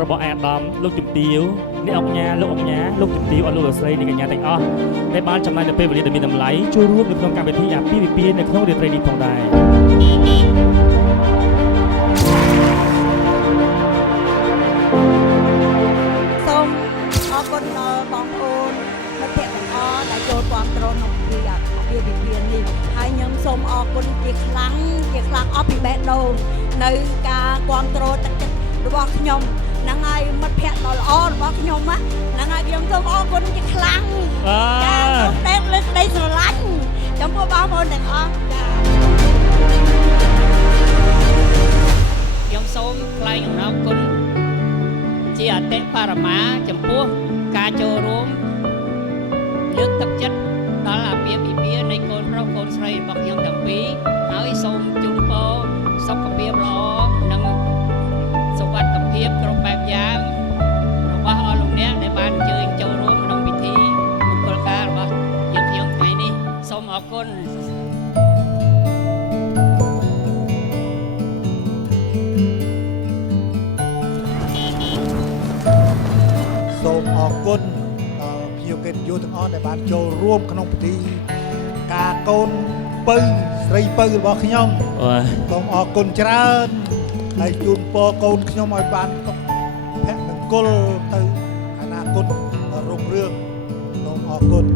របស់អាដាមលោកជំទាវអ្នកអង្គញាលោកអង្គញាលោកជំទាវអត់លោកលោកស្រីនិងកញ្ញាទាំងអស់ដែលបានចំណាយនៅពេលវេលាដ៏មានតម្លៃចូលរួមនៅក្នុងកម្មវិធីអាពាហ៍ពិពាហ៍នៅក្នុងរាត្រីនេះផងដែរសូមអរគុណដល់បងប្អូនមិត្តភក្តិទាំងអស់ដែលចូលគាំទ្រក្នុងពិធីអាពាហ៍ពិពាហ៍នេះហើយខ្ញុំសូមអរគុណជាខ្លាំងអស់ពីបេះដូងនៅការគាំទ្រទឹកចិត្តរបស់ខ្ញុំហ្នឹងហើយមិត្តភក្តិដ៏ល្អរបស់ខ្ញុំហ្នឹងហើយខ្ញុំសូមអរគុណជាខ្លាំងចាសូមតែលើកក្តីស្រឡាញ់ចំពោះបងប្អូនទាំងអស់ចាខ្ញុំសូមថ្លែងអំណរគុណជាអតិបរមាចំពោះការចូលរួមលើកទឹកចិត្តដល់អាពាហ៍ពិពាហ៍នៃកូនប្រុសកូនស្រីរបស់ខ្ញុំទាំងពីរហើយសូមជូនពរសុខភាពល្អនិងសុវត្ថិភាពគ្រប់បែបយ៉ាងរបស់អស់លោកអ្នកដែលបានអញ្ជើញចូលរួមក្នុងពិធីមង្គលការរបស់យើងខ្ញុំថ្ងៃនេះសូមអរគុណសូមអរគុណដល់ភ្ញៀវកិត្តិយសទាំងអស់ដែលបានចូលរួមក្នុងពិធីការកូនពៅស្រីពៅរបស់ខ្ញុំសូមអរគុណច្រើនហើយជូនពរកូនខ្ញុំឲ្យបានសុខភមង្គលទៅអនាគតរុងរឿងសូមអរគុណ